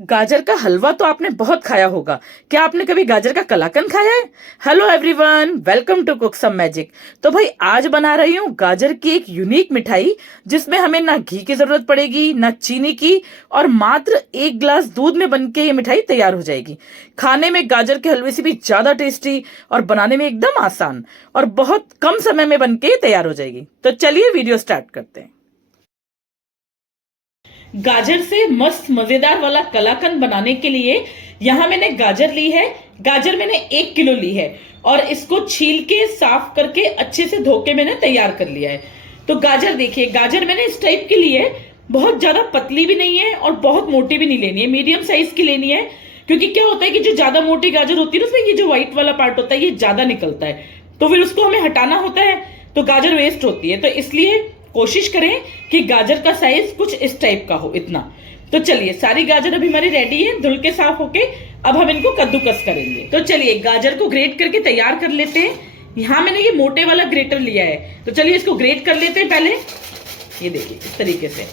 गाजर का हलवा तो आपने बहुत खाया होगा। क्या आपने कभी गाजर का कलाकंद खाया है? Hello everyone, welcome to cook some magic. तो भाई आज बना रही हूँ गाजर की एक यूनिक मिठाई, जिसमें हमें ना घी की जरूरत पड़ेगी ना चीनी की, और मात्र 1 गिलास दूध में बनके ये मिठाई तैयार हो जाएगी। खाने में गाजर के हलवे से भी ज्यादा टेस्टी और बनाने में एकदम आसान, और बहुत कम समय में बनके तैयार हो जाएगी। तो चलिए वीडियो स्टार्ट करते हैं। गाजर से मस्त मजेदार वाला कलाकंद बनाने के लिए यहां मैंने गाजर ली है। गाजर मैंने 1 किलो ली है और इसको छील के साफ करके अच्छे से धो के मैंने तैयार कर लिया है। तो गाजर देखिए, गाजर मैंने इस टाइप की ली है, बहुत ज्यादा पतली भी नहीं है और बहुत मोटी भी नहीं लेनी है, मीडियम साइज की लेनी है। क्योंकि क्या होता है कि जो ज्यादा मोटी गाजर होती है ना, उसमें ये जो व्हाइट वाला पार्ट होता है ये ज्यादा निकलता है, तो फिर उसको हमें हटाना होता है, तो गाजर वेस्ट होती है। तो इसलिए कोशिश करें कि गाजर का साइज कुछ इस टाइप का हो, इतना। तो चलिए, सारी गाजर अभी हमारी रेडी है, धुल के साफ होके। अब हम इनको कद्दूकस करेंगे। तो चलिए गाजर को ग्रेट करके तैयार कर लेते हैं। यहाँ मैंने ये मोटे वाला ग्रेटर लिया है, तो चलिए इसको ग्रेट कर लेते हैं पहले। ये देखिए इस तरीके से।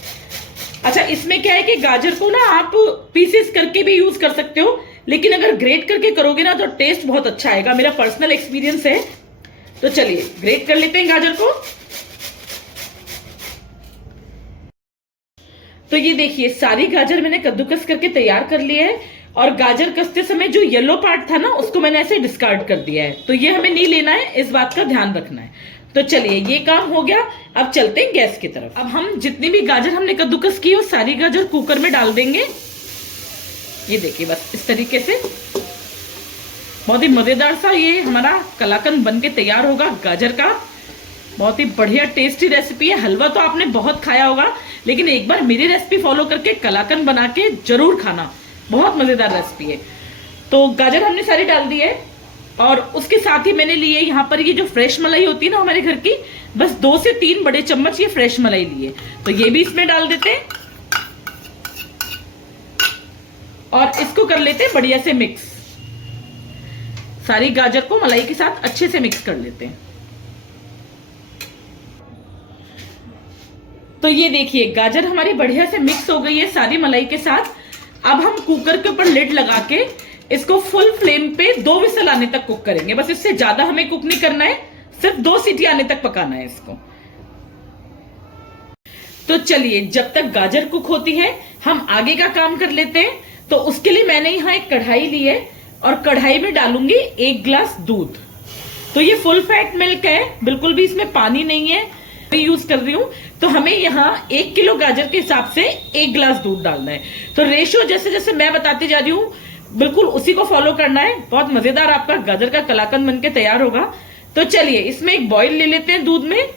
अच्छा, इसमें क्या है कि गाजर को ना आप पीसेस करके भी यूज कर सकते हो, लेकिन अगर ग्रेट करके करोगे ना तो टेस्ट बहुत अच्छा आएगा, मेरा पर्सनल एक्सपीरियंस है। तो चलिए ग्रेट कर लेते हैं गाजर को। तो ये देखिए, सारी गाजर मैंने कद्दूकस करके तैयार कर लिया है, और गाजर कसते समय जो येलो पार्ट था ना उसको मैंने ऐसे डिस्कार्ड कर दिया है, तो ये हमें नहीं लेना है, इस बात का ध्यान रखना है। तो चलिए ये काम हो गया, अब चलते हैं गैस की तरफ। अब हम जितनी भी गाजर हमने कद्दूकस की वो सारी गाजर कुकर में डाल देंगे। ये देखिए बस इस तरीके से बहुत ही मजेदार सा ये हमारा कलाकंद बनके तैयार होगा गाजर का। बहुत ही बढ़िया टेस्टी रेसिपी है। हलवा तो आपने बहुत खाया होगा, लेकिन एक बार मेरी रेसिपी फॉलो करके कलाकंद बना के जरूर खाना, बहुत मजेदार रेसिपी है। तो गाजर हमने सारी डाल दी है, और उसके साथ ही मैंने लिए यहाँ पर ये जो फ्रेश मलाई होती है ना हमारे घर की, बस 2 से 3 बड़े चम्मच ये फ्रेश मलाई लिए, तो ये भी इसमें डाल देते हैं और इसको कर लेते हैं बढ़िया से मिक्स। सारी गाजर को मलाई के साथ अच्छे से मिक्स कर लेते हैं। तो ये देखिए गाजर हमारी बढ़िया से मिक्स हो गई है सारी मलाई के साथ। अब हम कुकर के ऊपर लिड लगा के इसको फुल फ्लेम पे 2 विसल आने तक कुक करेंगे। बस इससे ज्यादा हमें कुक नहीं करना है, सिर्फ 2 सीटी आने तक पकाना है इसको। तो चलिए जब तक गाजर कुक होती है हम आगे का काम कर लेते हैं। तो उसके लिए मैंने यहाँ एक कढ़ाई ली है, और कढ़ाई में डालूंगी 1 गिलास दूध। तो ये फुल फैट मिल्क है, बिल्कुल भी इसमें पानी नहीं है, यूज कर रही हूं। तो हमें यहाँ 1 किलो गाजर के हिसाब से 1 गिलास दूध डालना है। तो रेशियो जैसे जैसे मैं बताती जा रही हूँ बिल्कुल उसी को फॉलो करना है। बहुत मजेदार आपका गाजर का कलाकंद बनके तैयार होगा। तो चलिए इसमें एक बॉईल ले लेते हैं दूध में।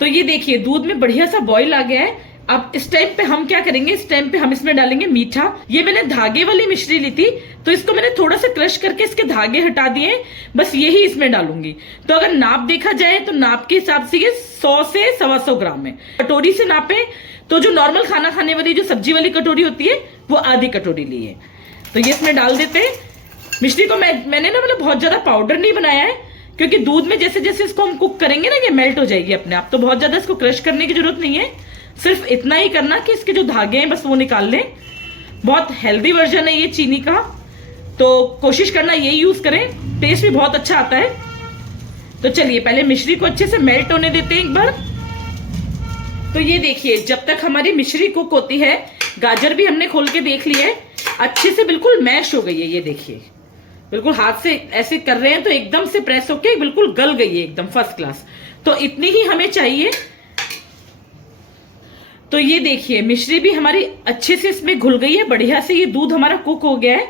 तो ये देखिए दूध में बढ़िया सा बॉईल आ गया है। अब इस टाइम पे हम क्या करेंगे, इस टाइम पे हम इसमें डालेंगे मीठा। ये मैंने धागे वाली मिश्री ली थी, तो इसको मैंने थोड़ा सा क्रश करके इसके धागे हटा दिए, बस यही इसमें डालूंगी। तो अगर नाप देखा जाए तो नाप के हिसाब से ये 100 से 125 ग्राम है। कटोरी से नापे तो जो नॉर्मल खाना खाने वाली जो सब्जी वाली कटोरी होती है वो आधी कटोरी ली है। तो ये इसमें डाल देते हैं। मिश्री को मैंने ना मतलब बहुत ज्यादा पाउडर नहीं बनाया है, क्योंकि दूध में जैसे जैसे इसको हम कुक करेंगे ना ये मेल्ट हो जाएगी अपने आप। तो बहुत ज्यादा इसको क्रश करने की जरूरत नहीं है, सिर्फ इतना ही करना कि इसके जो धागे हैं बस वो निकाल लें। बहुत हेल्दी वर्जन है ये चीनी का, तो कोशिश करना यही यूज करें, टेस्ट भी बहुत अच्छा आता है। तो चलिए पहले मिश्री को अच्छे से मेल्ट होने देते हैं एक बार। तो ये देखिए जब तक हमारी मिश्री कुक होती है, गाजर भी हमने खोल के देख लिया है, अच्छे से बिल्कुल मैश हो गई है। ये देखिए बिल्कुल हाथ से ऐसे कर रहे हैं तो एकदम से प्रेस होके बिल्कुल गल गई है, एकदम फर्स्ट क्लास। तो इतनी ही हमें चाहिए। तो ये देखिए मिश्री भी हमारी अच्छे से इसमें घुल गई है, बढ़िया से ये दूध हमारा कुक हो गया है।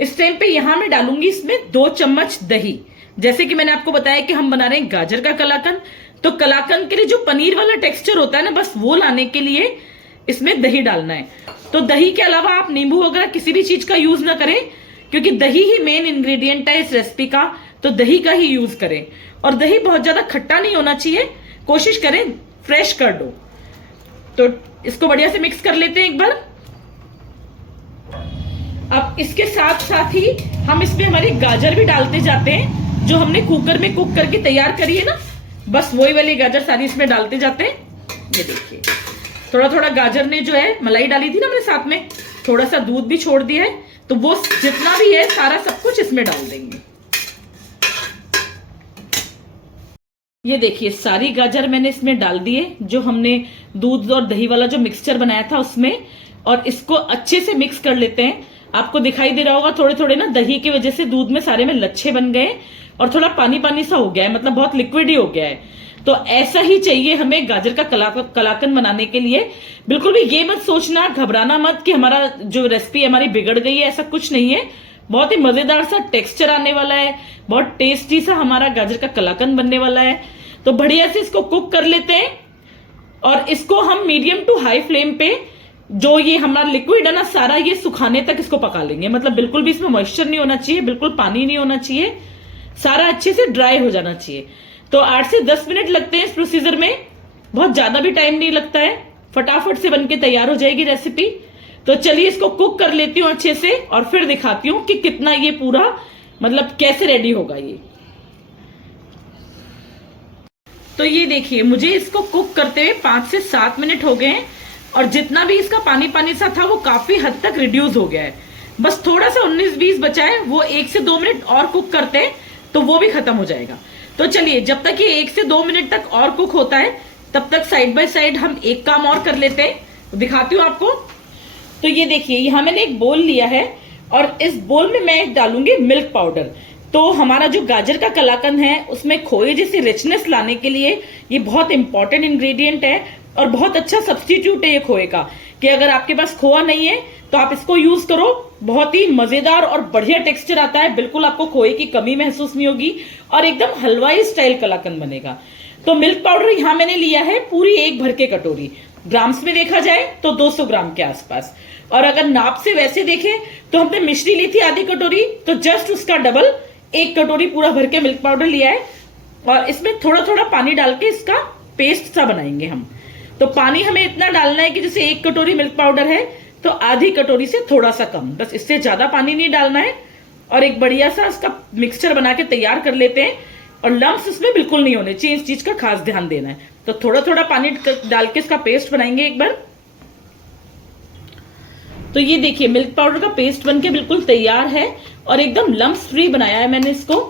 इस टाइम पे यहां मैं डालूंगी इसमें 2 चम्मच दही। जैसे कि मैंने आपको बताया कि हम बना रहे हैं गाजर का कलाकंद, तो कलाकंद के लिए जो पनीर वाला टेक्सचर होता है ना, बस वो लाने के लिए इसमें दही डालना है। तो दही के अलावा आप नींबू वगैरह किसी भी चीज का यूज ना करें, क्योंकि दही ही मेन इंग्रेडिएंट है इस रेसिपी का, तो दही का ही यूज करें। और दही बहुत ज्यादा खट्टा नहीं होना चाहिए, कोशिश करें फ्रेश कर दो। तो इसको बढ़िया से मिक्स कर लेते हैं एक बार। अब इसके साथ साथ ही हम इसमें हमारी गाजर भी डालते जाते हैं, जो हमने कुकर में कुक करके तैयार करी है ना, बस वही वाली गाजर सारी इसमें डालते जाते हैं। ये देखिए थोड़ा थोड़ा गाजर ने जो है मलाई डाली थी ना मैंने साथ में, थोड़ा सा दूध भी छोड़ दिया है, तो वो जितना भी है सारा सब कुछ इसमें डाल देंगे। ये देखिए सारी गाजर मैंने इसमें डाल दिए, जो हमने दूध और दही वाला जो मिक्सचर बनाया था उसमें, और इसको अच्छे से मिक्स कर लेते हैं। आपको दिखाई दे रहा होगा थोड़े थोड़े ना दही की वजह से दूध में सारे में लच्छे बन गए और थोड़ा पानी पानी सा हो गया है, मतलब बहुत लिक्विड ही हो गया है। तो ऐसा ही चाहिए हमें गाजर का कलाकंद बनाने के लिए। बिल्कुल भी ये मत सोचना, घबराना मत कि हमारा जो रेसिपी हमारी बिगड़ गई है, ऐसा कुछ नहीं है। बहुत ही मजेदार सा टेक्सचर आने वाला है, बहुत टेस्टी सा हमारा गाजर का कलाकंद बनने वाला है। तो बढ़िया से इसको कुक कर लेते हैं, और इसको हम मीडियम टू हाई फ्लेम पे, जो ये हमारा लिक्विड है ना सारा, ये सुखाने तक इसको पका लेंगे। मतलब बिल्कुल भी इसमें मॉइस्चर नहीं होना चाहिए, बिल्कुल पानी नहीं होना चाहिए, सारा अच्छे से ड्राई हो जाना चाहिए। तो 8 से 10 मिनट लगते हैं इस प्रोसीजर में, बहुत ज्यादा भी टाइम नहीं लगता है, फटाफट से बनके तैयार हो जाएगी रेसिपी। तो चलिए इसको कुक कर लेती हूँ अच्छे से, और फिर दिखाती हूँ कि कितना ये पूरा मतलब कैसे रेडी होगा ये। तो ये देखिए मुझे इसको कुक करते हुए 5 से 7 मिनट हो गए हैं, और जितना भी इसका पानी पानी सा था वो काफी हद तक रिड्यूस हो गया है। बस थोड़ा सा 19-20 बचा है, वो 1 से 2 मिनट और कुक करते हैं तो वो भी खत्म हो जाएगा। तो चलिए जब तक ये 1 से 2 मिनट तक और कुक होता है, तब तक साइड बाय साइड हम एक काम और कर लेते हैं, तो दिखाती हूँ आपको। तो ये देखिए यहाँ मैंने एक बोल लिया है, और इस बोल में मैं डालूंगी मिल्क पाउडर। तो हमारा जो गाजर का कलाकंद है उसमें खोए जैसी रिचनेस लाने के लिए ये बहुत इंपॉर्टेंट इंग्रेडिएंट है, और बहुत अच्छा सब्स्टिट्यूट है ये खोए का, कि अगर आपके पास खोआ नहीं है तो आप इसको यूज करो। बहुत ही मजेदार और बढ़िया टेक्सचर आता है, बिल्कुल आपको खोए की कमी महसूस नहीं होगी, और एकदम हलवाई स्टाइल कलाकंद बनेगा। तो मिल्क पाउडर यहाँ मैंने लिया है पूरी 1 भर के कटोरी, ग्राम्स में देखा जाए तो 200 ग्राम के आसपास, और अगर नाप से वैसे देखें तो हमने मिश्री ली थी आधी कटोरी, तो जस्ट उसका डबल 1 कटोरी पूरा भर के मिल्क पाउडर लिया है। और इसमें थोड़ा थोड़ा पानी डाल के इसका पेस्ट सा बनाएंगे हम। तो पानी हमें इतना डालना है कि जैसे 1 कटोरी मिल्क पाउडर है तो आधी कटोरी से थोड़ा सा कम, बस इससे ज्यादा पानी नहीं डालना है। और एक बढ़िया सा इसका मिक्सचर बना के तैयार कर लेते हैं, और लम्स इसमें बिल्कुल नहीं होने चाहिए, इस चीज का खास ध्यान देना है। तो थोड़ा थोड़ा पानी डाल के इसका पेस्ट बनाएंगे एक बार। तो ये देखिए मिल्क पाउडर का पेस्ट बनके बिल्कुल तैयार है, और एकदम लम्स फ्री बनाया है मैंने इसको।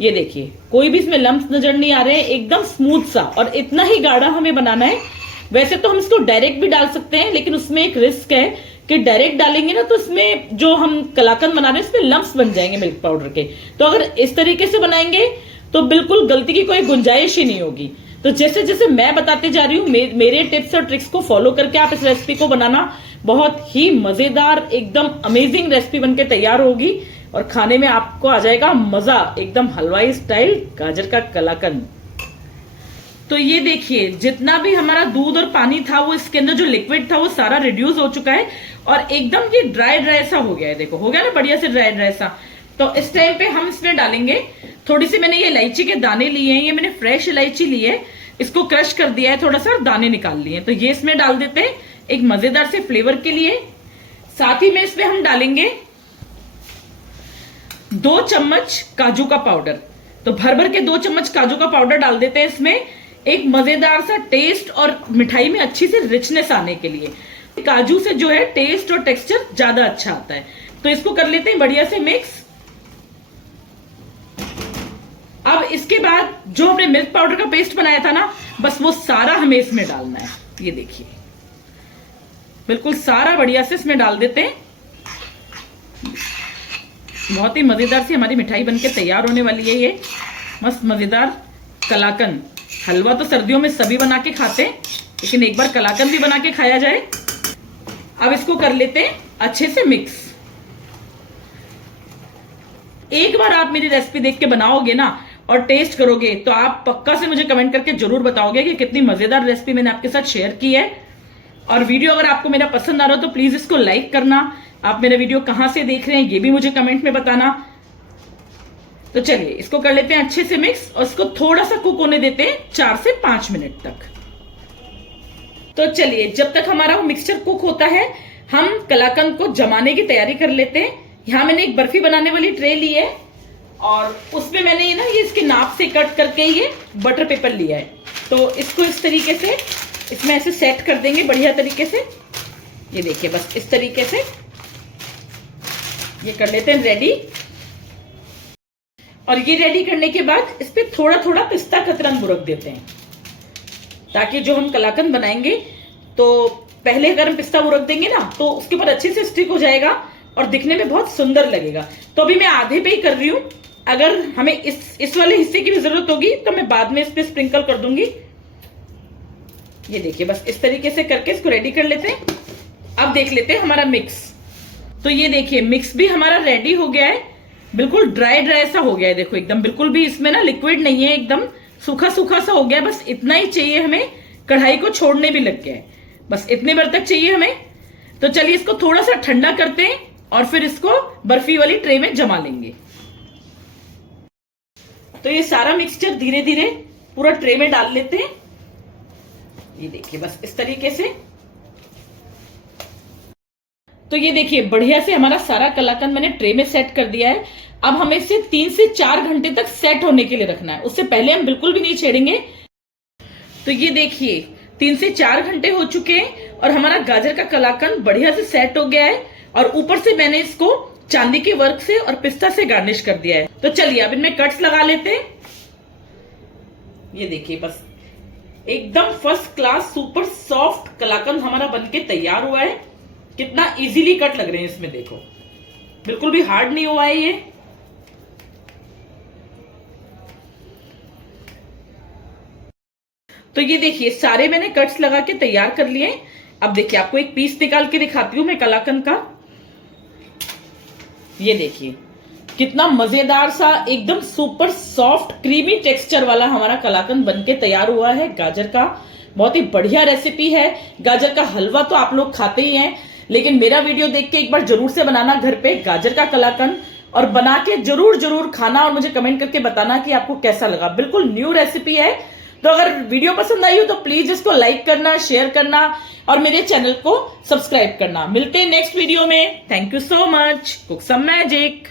ये देखिए कोई भी इसमें लम्स नजर नहीं आ रहे हैं, एकदम स्मूथ सा, और इतना ही गाढ़ा हमें बनाना है। वैसे तो हम इसको डायरेक्ट भी डाल सकते हैं, लेकिन उसमें एक रिस्क है कि डायरेक्ट डालेंगे ना तो इसमें जो हम कलाकंद बना रहे हैं इसमें लम्स बन जाएंगे मिल्क पाउडर के। तो अगर इस तरीके से बनाएंगे तो बिल्कुल गलती की कोई गुंजाइश ही नहीं होगी। तो जैसे जैसे मैं बताते जा रही हूँ, मेरे टिप्स और ट्रिक्स को फॉलो करके आप इस रेसिपी को बनाना, बहुत ही मजेदार एकदम अमेजिंग रेसिपी बनके तैयार होगी, और खाने में आपको आ जाएगा मजा, एकदम हलवाई स्टाइल गाजर का कलाकंद। तो ये देखिए जितना भी हमारा दूध और पानी था, वो इसके अंदर जो लिक्विड था वो सारा रिड्यूस हो चुका है, और एकदम ये ड्राई ड्राई सा हो गया है। देखो हो गया ना बढ़िया से ड्राई ड्राई सा। तो इस टाइम पे हम इसमें डालेंगे थोड़ी सी, मैंने ये इलायची के दाने लिए हैं, ये मैंने फ्रेश इलायची ली है, इसको क्रश कर दिया है थोड़ा सा, दाने निकाल लिए। तो ये इसमें डाल देते हैं एक मजेदार से फ्लेवर के लिए। साथ ही में इसमें हम डालेंगे 2 चम्मच काजू का पाउडर। तो भर भर के 2 चम्मच काजू का पाउडर डाल देते हैं इसमें, एक मजेदार सा टेस्ट और मिठाई में अच्छी सी रिचनेस आने के लिए। काजू से जो है टेस्ट और टेक्सचर ज्यादा अच्छा आता है। तो इसको कर लेते हैं बढ़िया से मिक्स। अब इसके बाद जो हमने मिल्क पाउडर का पेस्ट बनाया था ना, बस वो सारा हमें इसमें डालना है। ये देखिए बिल्कुल सारा बढ़िया से इसमें डाल देते हैं। बहुत ही मजेदार सी हमारी मिठाई बनके तैयार होने वाली है। ये मस्त मजेदार कलाकंद। हलवा तो सर्दियों में सभी बना के खाते हैं, लेकिन एक बार कलाकंद भी बना के खाया जाए। अब इसको कर लेते हैं अच्छे से मिक्स। एक बार आप मेरी रेसिपी देख के बनाओगे ना और टेस्ट करोगे, तो आप पक्का से मुझे कमेंट करके जरूर बताओगे कि कितनी मजेदार रेसिपी मैंने आपके साथ शेयर की है। और वीडियो अगर आपको मेरा पसंद आ रहा हो तो प्लीज इसको लाइक करना। आप मेरा वीडियो कहां से देख रहे हैं ये भी मुझे कमेंट में बताना। तो चलिए इसको कर लेते हैं अच्छे से मिक्स, और इसको थोड़ा सा कुक होने देते हैं 4 से 5 मिनट तक। तो चलिए जब तक हमारा वो मिक्सचर कुक होता है, हम कलाकंद को जमाने की तैयारी कर लेते हैं। यहाँ मैंने एक बर्फी बनाने वाली ट्रे ली है, और उसमें मैंने ये इसके नाप से कट करके ये बटर पेपर लिया है। तो इसको इस तरीके से इसमें ऐसे सेट कर देंगे बढ़िया तरीके से। ये देखिए बस इस तरीके से ये कर लेते हैं रेडी। और ये रेडी करने के बाद इस पे थोड़ा थोड़ा पिस्ता कतरन बुरक देते हैं, ताकि जो हम कलाकंद बनाएंगे तो पहले अगर हम पिस्ता बुरक देंगे ना तो उसके ऊपर अच्छे से स्टिक हो जाएगा और दिखने में बहुत सुंदर लगेगा। तो अभी मैं आधे पे ही कर रही हूं, अगर हमें इस वाले हिस्से की भी जरूरत होगी तो मैं बाद में इस पे स्प्रिंकल कर दूंगी। ये देखिए बस इस तरीके से करके इसको रेडी कर लेते हैं। अब देख लेते हैं हमारा मिक्स। तो ये देखिए मिक्स भी हमारा रेडी हो गया है, बिल्कुल ड्राई ड्राई सा हो गया है। देखो एकदम बिल्कुल भी इसमें ना लिक्विड नहीं है, एकदम सूखा सूखा सा हो गया। बस इतना ही चाहिए हमें, कढ़ाई को छोड़ने भी लग गया है, बस इतने बार तक चाहिए हमें। तो चलिए इसको थोड़ा सा ठंडा करते हैं और फिर इसको बर्फी वाली ट्रे में जमा लेंगे। तो ये सारा मिक्सचर धीरे धीरे पूरा ट्रे में डाल लेते हैं। ये देखिए बस इस तरीके से। तो ये देखिए बढ़िया से हमारा सारा कलाकंद मैंने ट्रे में सेट कर दिया है। अब हमें इसे 3 से 4 घंटे तक सेट होने के लिए रखना है, उससे पहले हम बिल्कुल भी नहीं छेड़ेंगे। तो ये देखिए 3 से 4 घंटे हो चुके हैं और हमारा गाजर का कलाकंद बढ़िया से सेट हो गया है। और ऊपर से मैंने इसको चांदी के वर्क से और पिस्ता से गार्निश कर दिया है। तो चलिए अब इनमें कट्स लगा लेते हैं। ये देखिए बस एकदम फर्स्ट क्लास सुपर सॉफ्ट कलाकंद हमारा बनके तैयार हुआ है। कितना इजीली कट लग रहे हैं इसमें, देखो बिल्कुल भी हार्ड नहीं हुआ है ये। तो ये देखिए सारे मैंने कट्स लगा के तैयार कर लिए। अब देखिए आपको एक पीस निकाल के दिखाती हूं मैं कलाकंद का। ये देखिए कितना मजेदार सा एकदम सुपर सॉफ्ट क्रीमी टेक्सचर वाला हमारा कलाकंद बनके तैयार हुआ है गाजर का। बहुत ही बढ़िया रेसिपी है। गाजर का हलवा तो आप लोग खाते ही हैं, लेकिन मेरा वीडियो देख के एक बार जरूर से बनाना घर पे गाजर का कलाकंद, और बना के जरूर खाना और मुझे कमेंट करके बताना कि आपको कैसा लगा। बिल्कुल न्यू रेसिपी है। तो अगर वीडियो पसंद आई हो तो प्लीज इसको लाइक करना, शेयर करना और मेरे चैनल को सब्सक्राइब करना। मिलते हैं नेक्स्ट वीडियो में। Thank you so much. Cook some magic.